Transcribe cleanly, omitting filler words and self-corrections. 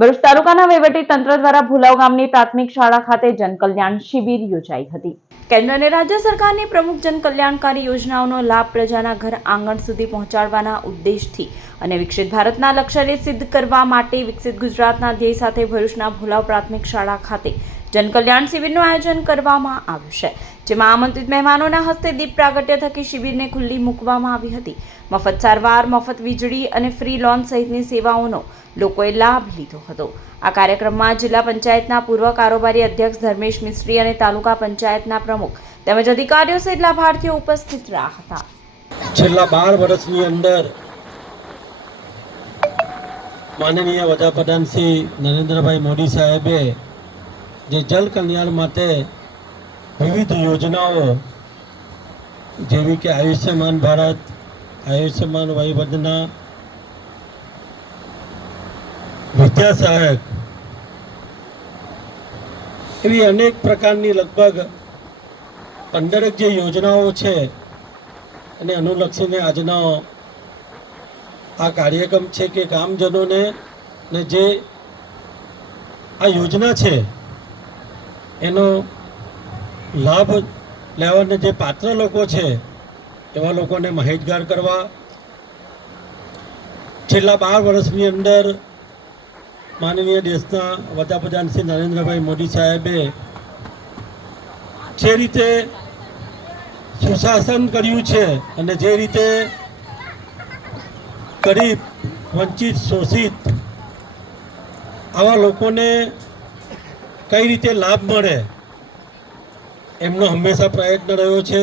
ભરૂચ તાલુકાના વહીવટી તંત્ર દ્વારા ભુલાવ ગામની પ્રાથમિક શાળા ખાતે જનકલ્યાણ શિબિર યોજાઈ હતી। કેન્દ્ર અને રાજ્ય સરકારની પ્રમુખ જનકલ્યાણકારી યોજનાઓનો લાભ પ્રજાના ઘર આંગણ સુધી પહોંચાડવાના ઉદ્દેશથી અને વિકસિત ભારતના લક્ષ્યને સિદ્ધ કરવા માટે વિકસિત ગુજરાતના ધ્યેય સાથે ભરૂચના ભુલાવ પ્રાથમિક શાળા ખાતે જનકલ્યાણ શિબિરનું આયોજન કરવામાં આવ્યું છે, જેમાં આમંત્રિત મહેમાનોના હસ્તે દીપ પ્રાગટ્ય થકી શિબિરને ખુલ્લી મૂકવામાં આવી હતી। મફત સારવાર, મફત વીજળી અને ફ્રી લોન સહિતની સેવાઓનો લોકોએ લાભ લીધો હતો। આ કાર્યક્રમમાં જિલ્લા પંચાયતના પૂર્વ કારોબારી અધ્યક્ષ ધર્મેશ મિસ્ત્રી અને તાલુકા પંચાયતના પ્રમુખ તેમજ અધિકારીઓ સહિત લાભાર્થીઓ ઉપસ્થિત રહ્યા હતા। છેલ્લા 12 વર્ષની અંદર માનનીય વડાપ્રધાન શ્રી નરેન્દ્રભાઈ મોદી સાહેબે જે જલ કલ્યાણ માટે વિવિધ યોજનાઓ જેવી કે આયુષ્યમાન ભારત, આયુષ્યમાન વય યોજના, વિદ્યા સહાયક એવી અનેક પ્રકારની લગભગ 15 જે યોજનાઓ છે અને અનુલક્ષીને આજનો આ કાર્યક્રમ છે કે ગામજનોને ને જે આ યોજના છે એનો લાભ લેવાને જે પાત્ર લોકો છે એવા લોકોને માહિતગાર કરવા છેલ્લા 12 વર્ષની અંદર માનનીય દેશના વડાપ્રધાન શ્રી નરેન્દ્રભાઈ મોદી સાહેબે જે રીતે સુશાસન કર્યું છે અને જે રીતે ગરીબ, વંચિત, શોષિત આવા લોકોને કઈ રીતે લાભ મળે એમનો હંમેશા પ્રયત્ન રહ્યો છે।